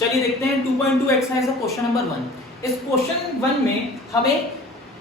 चलिए देखते हैं 2.2 एक्सरसाइज का क्वेश्चन नंबर 1। इस क्वेश्चन 1 में हमें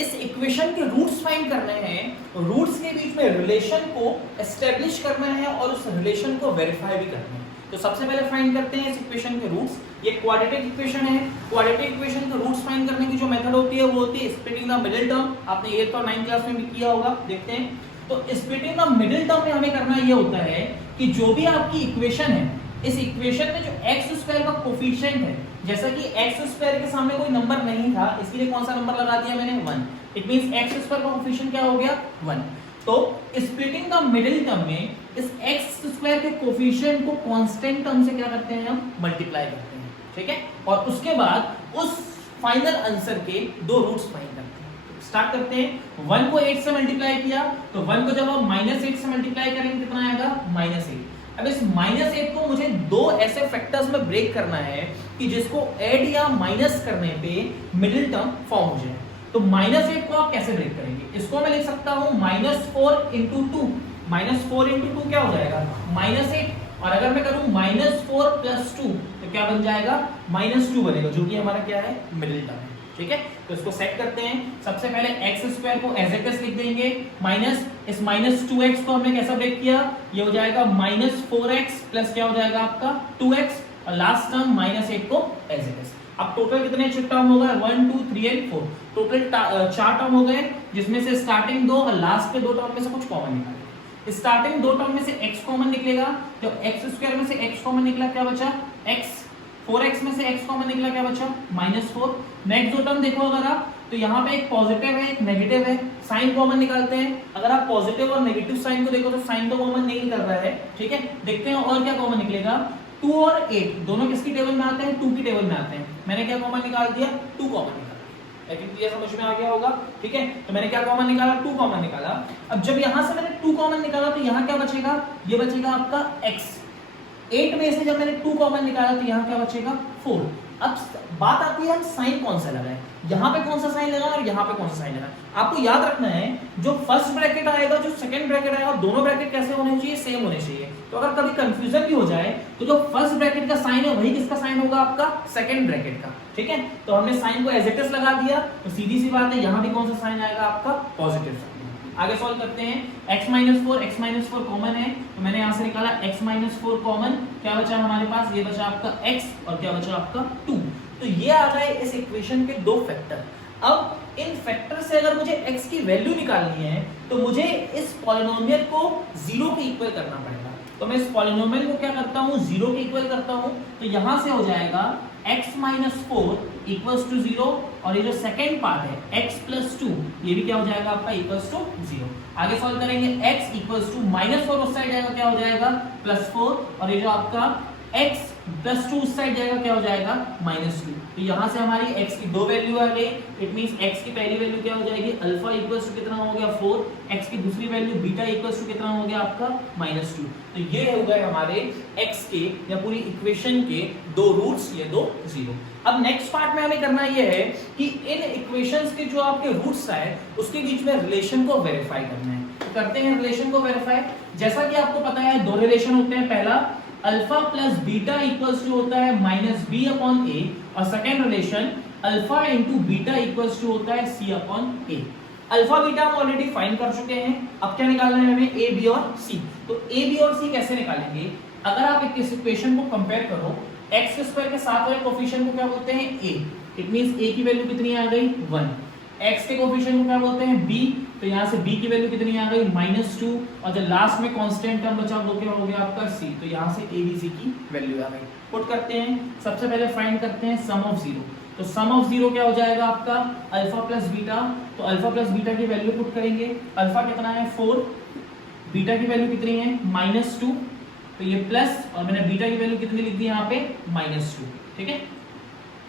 इस इक्वेशन के रूट्स फाइंड करने हैं, रूट्स के बीच में रिलेशन को एस्टेब्लिश करना है और उस रिलेशन को वेरीफाई भी करना है। तो सबसे पहले फाइंड करते हैं इस इक्वेशन के रूट्स। ये क्वाड्रेटिक इक्वेशन है। क्वाड्रेटिक इक्वेशन के रूट्स फाइंड करने की जो मेथड होती है वो होती है स्प्लिटिंग द मिडिल टर्म। आपने ये तो 9th क्लास में भी किया होगा, देखते हैं। तो स्प्लिटिंग द मिडिल टर्म में हमें करना ये होता है कि जो भी आपकी इक्वेशन है, इस इक्वेशन में जो एक्स स्क्वायर का कोफिशिएंट है, जैसा कि एक्स स्क्वायर के सामने कोई नंबर नहीं था, इसलिए कौन सा नंबर लगा दिया मैंने 1। इट मींस एक्स स्क्वायर का कोफिशिएंट क्या हो गया 1। तो स्प्लिटिंग द मिडिल टर्म में इस एक्स स्क्वायर के कोफिशिएंट को कांस्टेंट टर्म से क्या करते हैं, हम मल्टीप्लाई करते हैं, ठीक है। और उसके बाद उस फाइनल आंसर के दो रूट्स फाइंड करते हैं। स्टार्ट करते हैं। 1 को 8 से मल्टीप्लाई किया, तो 1 को जब हम -8 से मल्टीप्लाई करेंगे कितना आएगा -8। अब इस -8 को मुझे दो ऐसे फैक्टर्स में ब्रेक करना है कि जिसको ऐड या माइनस करने पे मिडिल टर्म फॉर्म हो जाए। तो -8 को आप कैसे ब्रेक करेंगे? इसको मैं लिख सकता हूं -4 × 2। -4 × 2 क्या हो जाएगा -8। और अगर मैं करूं -4 + 2 तो क्या बन जाएगा -2 बनेगा, जो कि हमारा क्या है मिडिल टर्म है, ठीक है। तो इसको सेट करते हैं। सबसे पहले एक्स स्क्वायर को एज इट इज लिख देंगे, माइनस इस -2x को हमने कैसा ब्रेक किया, ये हो जाएगा -4x प्लस क्या हो जाएगा आपका 2x, और लास्ट टर्म -8 को एज इट इज। अब टोटल कितने टर्म हो गए 1 2 3 और 4, टोटल 4 टर्म हो गए, जिसमें से स्टार्टिंग 2 और लास्ट के 2 टर्म में से कुछ कॉमन निकालेंगे। स्टार्टिंग 2 टर्म में से x कॉमन निकलेगा, तो x स्क्वायर में से x कॉमन निकला, क्या बचा x। 4x में से x कॉमन निकला, क्या बचा -4। नेक्स्ट 2 टर्म देखो अगर आप, तो यहाँ पे एक पॉजिटिव है एक नेगेटिव है, साइन कॉमन निकालते हैं। अगर आप पॉजिटिव और नेगेटिव साइन को देखो तो साइन तो कॉमन नहीं कर रहा है, ठीक है। देखते हैं और क्या कॉमन निकलेगा। 2 और 8 दोनों किसकी टेबल में आते हैं, 2 की टेबल में आते हैं। मैंने क्या कॉमन निकाल दिया, 2 कॉमन निकाला। ये समझ में आ गया होगा, ठीक है। तो मैंने क्या कॉमन निकाला, 2 कॉमन निकाला। अब जब यहां से मैंने 2 कॉमन निकाला तो यहाँ क्या बचेगा, ये बचेगा आपका x। 8 में से जब मैंने 2 कॉमन निकाला तो यहाँ क्या बचेगा 4। अब बात आती है हम साइन कौन सा लगाएं, यहाँ पे कौन सा साइन लगाएं और यहाँ पे कौन सा साइन लगाएं। आपको याद रखना है जो फर्स्ट ब्रैकेट आएगा, जो सेकंड ब्रैकेट आएगा, दोनों ब्रैकेट कैसे होने चाहिए, सेम होने चाहिए। तो अगर कभी कंफ्यूजन भी हो जाए तो जो फर्स्ट ब्रैकेट का साइन है वही किसका साइन होगा, आपका सेकंड ब्रैकेट का, ठीक है। तो हमने साइन को एज इट इज लगा दिया, तो सीधी सी बात है यहाँ भी कौन सा साइन आएगा, आपका पॉजिटिव साइन। आगे सॉल्व करते हैं। x - 4 कॉमन है, तो मैंने यहाँ से निकाला x - 4 कॉमन, क्या बचा हमारे पास, ये बचा आपका x और क्या बचा आपका 2। तो ये आ गए इस इक्वेशन के दो फैक्टर। अब इन फैक्टर से अगर मुझे x की वैल्यू निकालनी है तो मुझे इस पॉलिनोमियल को 0 के इक्वल करना पड़ेगा। तो मैं इस पॉलिनोमियल को क्या करता हूँ, 0 के इक्वल करता हूँ। तो यहां से हो जाएगा x - 4 = 0, और ये जो सेकेंड पार्ट है x + 2, ये भी क्या हो जाएगा आपका = 0। आगे सॉल्व करेंगे, x = -4 उस साइड जाएगा, क्या हो जाएगा +4, और ये जो आपका x + 2 उस साइड जाएगा, क्या हो जाएगा -2। तो यहाँ से हमारी x की दो वैल्यू आ गई। इट मींस x की पहली वैल्यू क्या हो जाएगी, अल्फा = कितना हो गया 4, x की दूसरी वैल्यू बीटा = कितना हो गया आपका -2। तो ये हो गए हमारे x के या पूरी इक्वेशन के दो रूट्स, ये दो 0। अब नेक्स्ट पार्ट में हमें करना ये है कि इन इक्वेशंस के जो आपके रूट्स है उसके बीच में रिलेशन को वेरीफाई करना है। तो करते हैं रिलेशन को वेरीफाई। जैसा कि आपको पता है दो रिलेशन होते हैं, पहला alpha plus beta equals to होता है -b/a, और second relation alpha into beta equals to होता है c/a। अल्फा बीटा हम ऑलरेडी फाइंड कर चुके हैं, अब क्या निकालना है हमें, a b और c। तो a b और c कैसे निकालेंगे, अगर आप इस इक्वेशन को कंपेयर करो, एक्स स्क्वायर के साथ वाले कोफिशिएंट को क्या बोलते हैं a। इट मींस a की वैल्यू कितनी आ गई 1। x के कोफिशिएंट को क्या बोलते हैं b, तो यहाँ से b की वैल्यू कितनी आ गई -2, और जो लास्ट में कांस्टेंट टर्म बचा वो क्या हो गया आपका c। तो यहाँ से a b c की वैल्यू आ गई। पुट करते हैं। सबसे पहले फाइंड करते हैं सम ऑफ 0। तो सम ऑफ 0 क्या हो जाएगा आपका, अल्फा प्लस बीटा। तो अल्फा प्लस बीटा की वैल्यू पुट करेंगे। अल्फा कितना है 4, बीटा की वैल्यू कितनी है -2, तो ये प्लस, और मैंने बीटा की वैल्यू कितनी लिख दी यहाँ पे -2, ठीक है।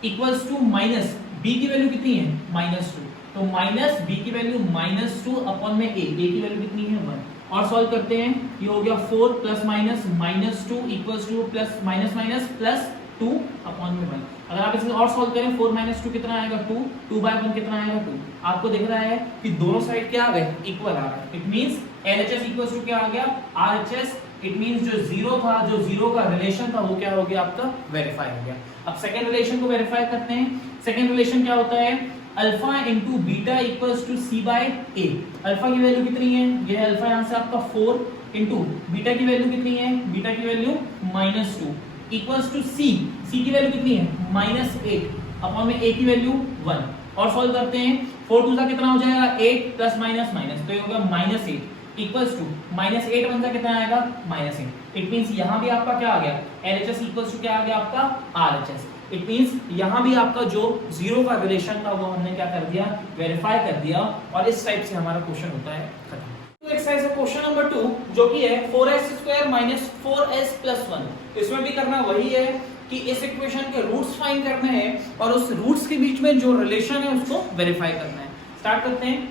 इक्वल्स टू माइनस b की वैल्यू कितनी है -2, तो माइनस b की वैल्यू -2 अपॉन में a की वैल्यू कितनी है 1। और सॉल्व करते हैं, ये हो गया 4 + -2 equals two plus minus plus 2 upon में 1। अगर आप इसे और सॉल्व करें, 4 - 2 कितना आएगा 2, 2/1 कितना आएगा 2। आपको दिख रहा है कि दोनों साइड क्या आ गए, इक्वल आ गए। It means LHS equals to क्या आ गया, RHS इट मींस जो जीरो था, जो जीरो का रिलेशन था वो क्या हो गया आपका वेरीफाई हो गया। अब सेकंड रिलेशन को वेरीफाई करते हैं। सेकंड रिलेशन क्या होता है, alpha into beta equals to C by A. Alpha की वैल्यू कितनी है, ये है अल्फा, यहां से आपका 4 इंटू बीटा की वैल्यू कितनी है, बीटा की वैल्यू -2 इक्वल्स टू सी की वैल्यू कितनी है -8 अपॉन में ए की वैल्यू 1। और सॉल्व करते हैं, 4 2 का कितना हो जाएगा 8 प्लस माइनस माइनस, तो ये हो गया -8 इक्वल्स टू -8 1 का कितना आएगा -8। इट मींस यहां भी आपका क्या आ गया, LHS इक्वल्स टू क्या आ गया आपका RHS। इट मींस यहां भी आपका जो जीरो का रिलेशन था वो हमने क्या कर दिया, वेरीफाई कर दिया। और इस टाइप से हमारा क्वेश्चन होता है खत्म। तो एक्सरसाइज क्वेश्चन नंबर 2 जो कि है 4s² - 4s + 1। इसमें भी करना वही है कि इस इक्वेशन के रूट्स फाइंड करने हैं और उस रूट्स के बीच में जो रिलेशन है उसको वेरीफाई करना है। स्टार्ट करते हैं।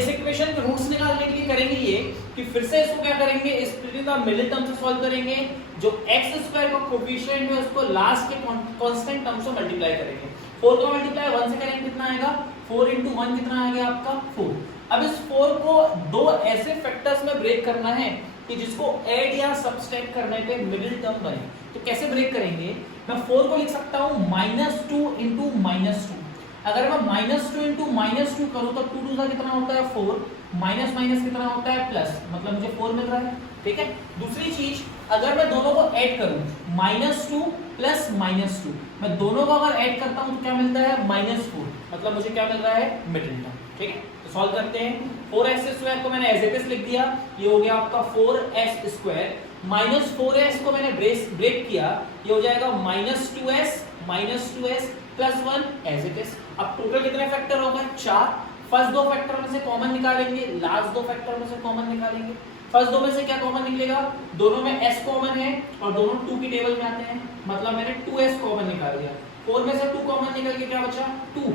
इस इक्वेशन के रूट्स निकालने के लिए करेंगे ये कि फिर से इसको क्या करेंगे, स्प्लिटिंग द मिडिल टर्म से सॉल्व करेंगे। जो x² का कोफिशिएंट है उसको लास्ट के कांस्टेंट टर्म से मल्टीप्लाई करेंगे। 4 को मल्टीप्लाई 1 से करेंगे कितना आएगा, 4 * 1 कितना आएगा आपका 4। अब इस 4 को दो ऐसे फैक्टर्स में ब्रेक करना है कि जिसको ऐड या सब्सट्रैक्ट करने पे मिडिल टर्म बने। तो कैसे ब्रेक करेंगे, मैं 4 को लिख सकता हूं -2 * -2। अगर मैं -2 * -2 करूं तो 2 2 का कितना होता है 4, माइनस माइनस कितना होता है प्लस, मतलब मुझे 4 मिल रहा है। ठीक है। दूसरी चीज, अगर मैं दोनों को ऐड करूं -2 + -2, मैं दोनों को अगर ऐड करता हूं तो क्या मिलता है -4, मतलब मुझे क्या मिल रहा है मिडिल टर्म। ठीक है, तो सॉल्व करते हैं। 4s² को मैंने एज इट इज लिख दिया, ये हो गया आपका 4s²। -4s को मैंने ब्रेक किया, ये हो जाएगा -2s + 1 एज इट इज। अब टोटल कितने फैक्टर हो गए 4। फर्स्ट दो फैक्टर में से कॉमन निकालेंगे, लास्ट दो फैक्टर में से कॉमन निकालेंगे। फर्स्ट दो में से क्या कॉमन निकलेगा, दोनों में s कॉमन है और दोनों 2 की टेबल में आते हैं, मतलब मैंने 2s कॉमन निकाल दिया। 4 में से 2 कॉमन निकल के क्या बचा 2।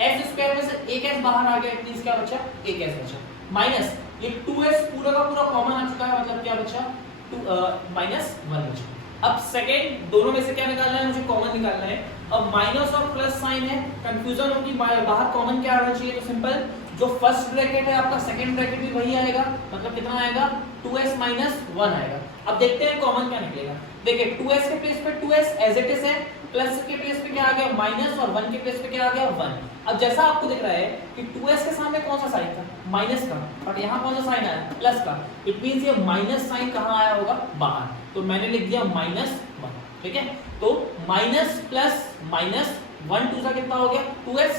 s² में से एक s बाहर आ गया, इट मींस क्या बचा एक s बचा, माइनस ये 2s पूरा का पूरा कॉमन आ चुका है, मतलब क्या बचा -1 बचा। अब सेकंड दोनों में से क्या निकालना है, मुझे कॉमन निकालना है। अब माइनस और प्लस साइन है, कंफ्यूजन होगी बाहर कॉमन क्या आना चाहिए, तो सिंपल जो फर्स्ट ब्रैकेट है आपका सेकंड ब्रैकेट भी वही आएगा, मतलब कितना आएगा 2s - 1 आएगा। अब देखते हैं कॉमन क्या निकलेगा। देखिए 2s के प्लेस पे 2s एज इट इज है, प्लस के प्लेस पे क्या आ गया माइनस और 1 के प्लेस पे क्या आ गया 1। अब जैसा आपको दिख रहा है कि 2s के सामने कौन सा साइन था माइनस का, और यहाँ कौन सा साइन आया प्लस का, इट मींस ये माइनस साइन कहाँ आया होगा बाहर, तो मैंने लिख दिया -1। ठीक है, तो माइनस प्लस माइनस 1 2 सा कितना हो गया 2s,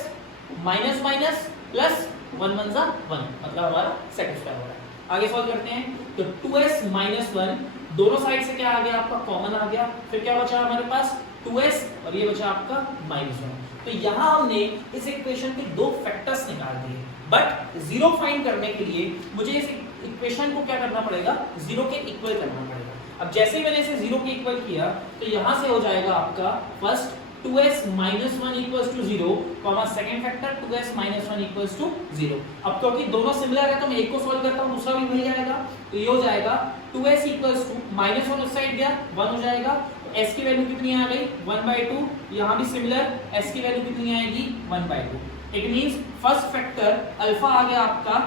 माइनस माइनस प्लस 1 1 सा 1, मतलब हमारा सेटिस्फाई हो रहा है। आगे सॉल्व करते हैं। तो 2s - 1 दोनों साइड से क्या आ गया आपका कॉमन आ गया, फिर क्या बचा हमारे पास 2s और ये बचा आपका -1। तो यहाँ हमने इस इक्वेशन के दो फैक्टर्स निकाल दिए, बट जीरो फाइंड करने के लिए मुझे इस इक्वेशन को क्या करना पड़ेगा, जीरो के इक्वल करना पड़ेगा। अब जैसे ही मैंने इसे जीरो के इक्वल किया तो यहाँ से हो जाएगा आपका first 2s - 1 = 0, second factor 2s - 1 = 0। अब क्योंकि दोनों सिमिलर है तो मैं एक को सॉल्व करता हूँ, दूसरा भी वही आएगा, तो ये हो जाएगा 2s = -1 उस साइड गया 1 हो जाएगा, तो s की वैल्यू कितनी आ गई 1/2, यहाँ भी सिमिलर s की वैल्यू कितनी आएगी 1/2। It means first factor alpha आ गया आपका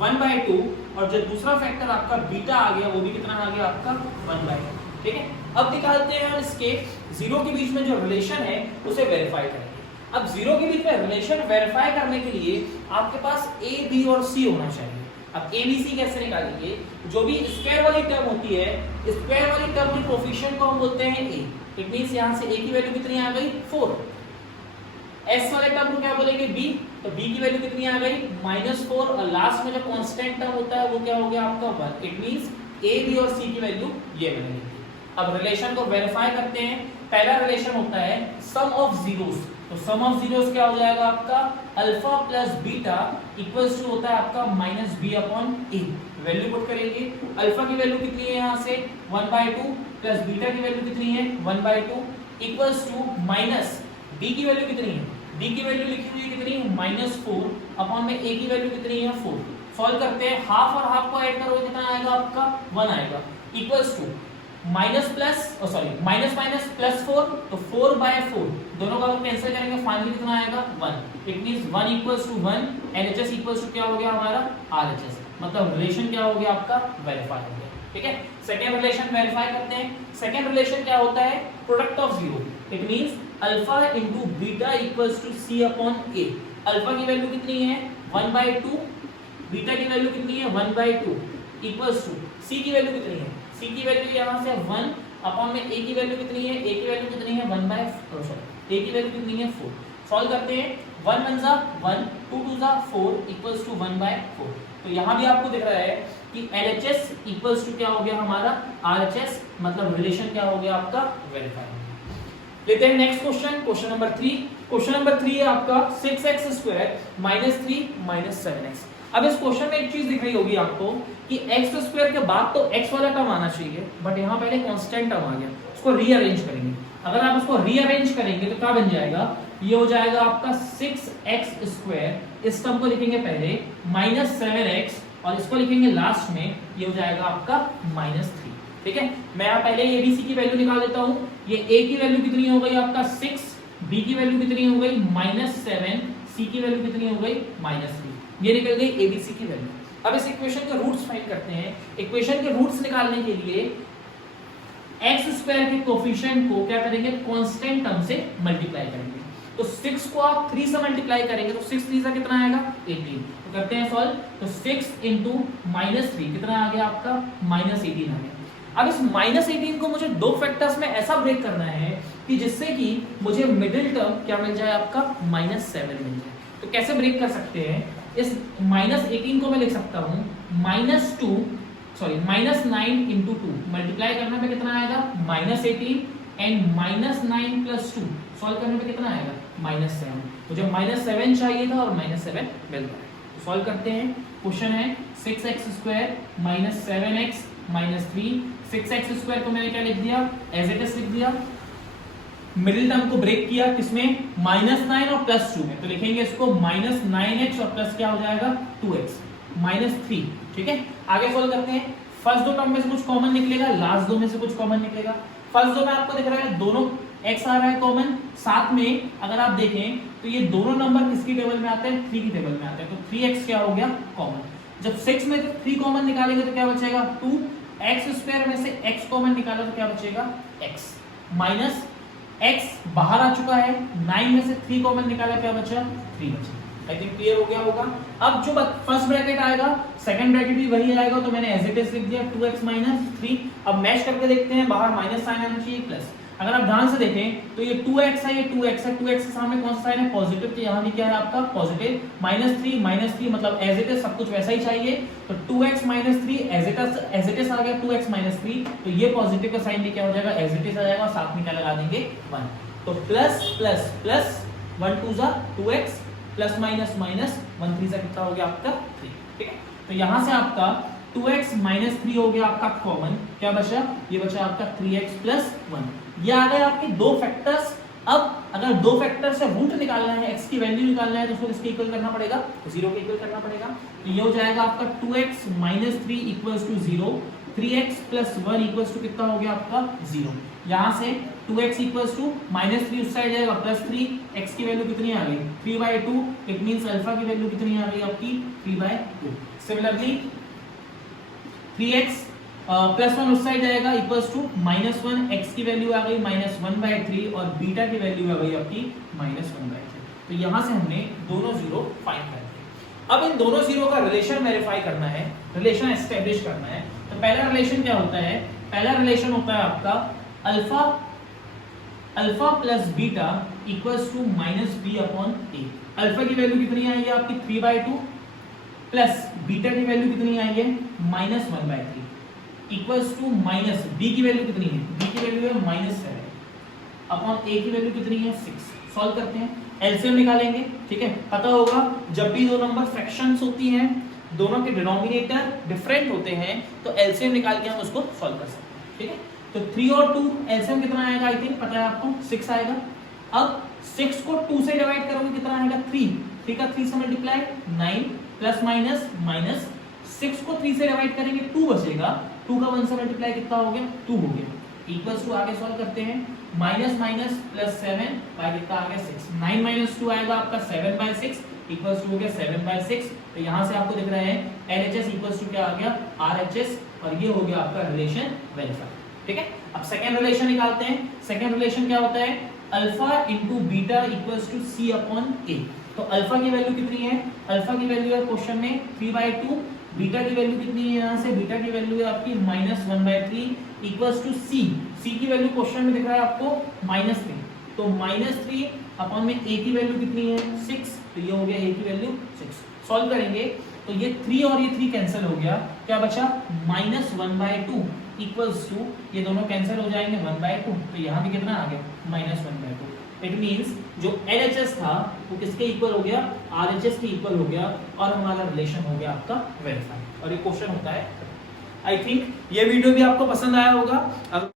1/2 और जो दूसरा फैक्टर आपका बीटा आ गया वो भी कितना आ गया आपका 1/2। ठीक है, अब निकालते हैं हम इसके जीरो के बीच में जो रिलेशन है उसे वेरीफाई करेंगे। अब जीरो के बीच में रिलेशन वेरीफाई करने के लिए आपके पास a b और c होना चाहिए। अब a b c कैसे निकालेंगे, जो भी स्क्वायर वाली टर्म होती है, स्क्वायर वाली टर्म के कोफिशिएंट को हम बोलते हैं a। इट मींस यहां से a की वैल्यू कितनी आ गई 4। s वाले टर्म को क्या बोलेंगे b, तो b की वैल्यू कितनी आ गई -4 और लास्ट में जो कांस्टेंट टर्म होता है वो क्या हो गया आपका 1। इट मींस a b और c की वैल्यू ये बनेगी। अब रिलेशन को वेरीफाई करते हैं। पहला रिलेशन होता है सम ऑफ जीरोस, तो सम ऑफ जीरोस क्या हो जाएगा आपका alpha plus beta equals to होता है आपका -b/a। वैल्यू पुट करेंगे, अल्फा की वैल्यू कितनी है यहाँ से 1/2 प्लस बीटा की वैल्यू कितनी है 1/2 इक्वल्स टू माइनस b की वैल्यू कितनी है, b की वैल्यू लिखी हुई कितनी -4 अपॉन में a की वैल्यू कितनी है 4। सॉल्व करते हैं, हाफ और हाफ को ऐड करोगे कितना आएगा आपका 1 आएगा, equals to minus minus plus 4, तो 4/4 दोनों का कैंसिल करेंगे, फाइनली कितना आएगा 1। It means 1 = 1, LHS equals to क्या हो गया हमारा RHS, मतलब रिलेशन क्या हो गया आपका वेरीफाई हो गया। ठीक है। सेकेंड रिलेशन वेरीफाई करते हैं। सेकेंड रिलेशन क्या होता है, product of zero. It means alpha into beta equals to C upon A. Alpha की वैल्यू कितनी है 1/2, बीटा की वैल्यू कितनी है 1/2 इक्वल्स टू सी की वैल्यू कितनी है, सी की वैल्यू यहाँ से 1 अपॉन में ए की वैल्यू कितनी है, ए की वैल्यू कितनी है 1/4, ए की वैल्यू कितनी है 4। सॉल्व करते हैं, 1 1 जा 1, 2 2 जा 4 इक्वल्स टू 1/4। तो यहाँ भी आपको दिख रहा है कि LHS इक्वल्स टू क्या हो गया हमारा RHS, मतलब रिलेशन क्या हो गया आपका वेरीफाई। लेते हैं next question, question number 3। Question number 3 है आपका 6x² - 3 - 7x। अब इस क्वेश्चन में एक चीज दिख रही होगी आपको कि x² के बाद तो x वाला टर्म आना चाहिए, बट यहाँ पहले कांस्टेंट टर्म आ गया, उसको रीअरेंज करेंगे। अगर आप उसको रीअरेंज करेंगे तो क्या बन जाएगा, ये हो जाएगा आपका 6x², इस टर्म को लिखेंगे पहले -7x और इसको लिखेंगे लास्ट में, ये हो जाएगा आपका -3। ठीक है, मैं यहाँ पहले ABC की वैल्यू निकाल देता हूँ। ये A की वैल्यू कितनी हो गई आपका 6, B की वैल्यू कितनी हो गई -7, C की वैल्यू कितनी हो गई -3। ये निकल गई ABC की वैल्यू। अब इस इक्वेशन के रूट्स फाइंड करते हैं। इक्वेशन के रूट्स निकालने के लिए x² के कोफिशिएंट को क्या करेंगे, कांस्टेंट टर्म से मल्टीप्लाई करेंगे। तो 6 को आप 3 से मल्टीप्लाई करेंगे तो 6 3 से कितना आएगा 18। तो करते हैं सॉल्व, तो 6 इंटू -3 कितना आ गया आपका -18 आ गया। अब इस -18 को मुझे दो फैक्टर्स में ऐसा ब्रेक करना है कि जिससे कि मुझे मिडिल टर्म क्या मिल जाए आपका -7 मिल जाए। तो कैसे ब्रेक कर सकते हैं, इस -18 को मैं लिख सकता हूँ -9 इंटू 2, मल्टीप्लाई करने पे कितना आएगा -18 एंड -9 + 2 सॉल्व करने पे कितना आएगा -7। मुझे -7 चाहिए था और -7 मिल रहा है। तो सॉल्व करते हैं, क्वेश्चन है 6x² - 7x - 3। 6x² को मैंने क्या लिख दिया, एज इट इज लिख दिया। मिडिल टर्म को ब्रेक किया किसमें, -9 और +2 में, तो लिखेंगे इसको -9x और प्लस क्या हो जाएगा 2x -3। ठीक है, आगे सॉल्व करते हैं। फर्स्ट दो टर्म में से कुछ कॉमन निकलेगा, लास्ट दो में से कुछ कॉमन निकलेगा। फर्स्ट दो में आपको दिख रहा है दोनों x आ रहा है कॉमन, साथ में अगर आप देखें तो ये दोनों नंबर किसकी टेबल में आते हैं, 3 की टेबल में आते हैं। तो 3x क्या हो गया कॉमन। जब 6 में 3 कॉमन निकालेंगे तो क्या बचेगा 2, x² में से x कॉमन निकाला तो क्या बचेगा x, माइनस x बाहर आ चुका है, 9 में से 3 कॉमन निकाला क्या बचा 3 बचा। आई थिंक क्लियर हो गया होगा। अब जो फर्स्ट ब्रैकेट आएगा सेकंड ब्रैकेट भी वही आएगा, तो मैंने एज इट इज लिख दिया 2x - 3। अब मैच करके देखते हैं, बाहर माइनस साइन आना चाहिए प्लस। अगर आप ध्यान से देखें तो ये 2x है, ये 2x है, 2x के सामने कौन सा साइन है पॉजिटिव, तो यहाँ भी क्या है आपका पॉजिटिव। -3 मतलब एज इट इज सब कुछ वैसा ही चाहिए, तो 2x - 3 एज इट इज आ गया 2x - 3, तो ये पॉजिटिव का साइन भी क्या हो जाएगा एज इट इज आ जाएगा, और साथ में क्या लगा देंगे 1। तो प्लस प्लस प्लस 1 2 जा 2x प्लस माइनस माइनस 1 3 से कितना हो गया आपका 3। ठीक है, तो यहां से आपका 2x - 3 हो गया आपका कॉमन, क्या बचा, ये बचा आपका 3x + 1। ये आ गए आपके दो फैक्टर्स। अब अगर दो फैक्टर से रूट निकालना है, x की वैल्यू निकालना है, तो फिर इसके इक्वल करना पड़ेगा, तो 0 के इक्वल करना पड़ेगा। तो ये हो जाएगा आपका 2x - 3 = 0, 3x + 1 = कितना हो गया आपका 0। यहाँ से 2x = -3 उस साइड जाएगा +3, x की वैल्यू कितनी आ गई 3/2, इट मींस अल्फा की वैल्यू कितनी आ गई आपकी 3/2। सिमिलरली 3x + 1 उस साइड जाएगा =-1, x की वैल्यू आ गई -1/3 और बीटा की वैल्यू आ गई आपकी -1/3। तो यहाँ से हमने दोनों जीरो फाइंड कर दिए। अब इन दोनों जीरो का रिलेशन वेरीफाई करना है, रिलेशन एस्टेब्लिश करना है। तो पहला रिलेशन क्या होता है, पहला रिलेशन होता है आपका अल्फा + बीटा = -b/a। अल्फा की वैल्यू कितनी आई है आपकी 3/2 प्लस बीटा की वैल्यू कितनी आई है -1/3 इक्वल्स टू माइनस बी की वैल्यू कितनी है, बी की वैल्यू है -7 अपॉन ए की वैल्यू कितनी है 6। सॉल्व करते हैं, एलसीएम निकालेंगे। ठीक है, पता होगा जब भी दो नंबर फ्रैक्शंस होती हैं, दोनों के डिनोमिनेटर डिफरेंट होते हैं, तो एलसीएम निकाल के हम उसको सॉल्व कर सकते हैं। ठीक है, तो 3 और 2 एलसीएम कितना आएगा, आई थिंक पता है आपको 6 आएगा। अब 6 को 2 से डिवाइड करोगे कितना आएगा 3 का 3 से मल्टीप्लाई 9 प्लस माइनस माइनस 6 को 3 से डिवाइड करेंगे 2 बचेगा, 2 का 1 से मल्टीप्लाई कितना हो गया 2 हो गया, इक्वल्स टू आगे सॉल्व करते हैं माइनस माइनस +7 बाय कितना आ गया 6। 9 - 2 आएगा आपका 7/6 इक्वल्स टू हो गया 7/6। तो यहाँ से आपको दिख रहा है LHS इक्वल्स टू क्या आ गया RHS, और ये हो गया आपका रिलेशन वेरीफाई। ठीक है, अब सेकेंड रिलेशन निकालते हैं। सेकेंड रिलेशन क्या होता है, alpha into beta equals to C upon A। तो अल्फा की वैल्यू कितनी है, अल्फा की वैल्यू है क्वेश्चन में 3/2, बीटा की वैल्यू कितनी है, यहाँ से बीटा की वैल्यू है आपकी -1/3 इक्वल्स टू C की वैल्यू क्वेश्चन में दिख रहा है आपको -3, तो -3 अपॉन में A की वैल्यू कितनी है 6, तो ये हो गया A की वैल्यू 6। सॉल्व करेंगे तो ये 3 और ये 3 कैंसिल हो गया, क्या बचा -1/2 इक्वल्स टू, ये दोनों कैंसिल हो जाएंगे 1/2, तो यहाँ भी कितना आ गया -1/2। इट मींस जो LHS था वो किसके इक्वल हो गया, RHS के इक्वल हो गया, और हमारा रिलेशन हो गया आपका वेरीफाई। और ये क्वेश्चन होता है। आई थिंक ये वीडियो भी आपको पसंद आया होगा।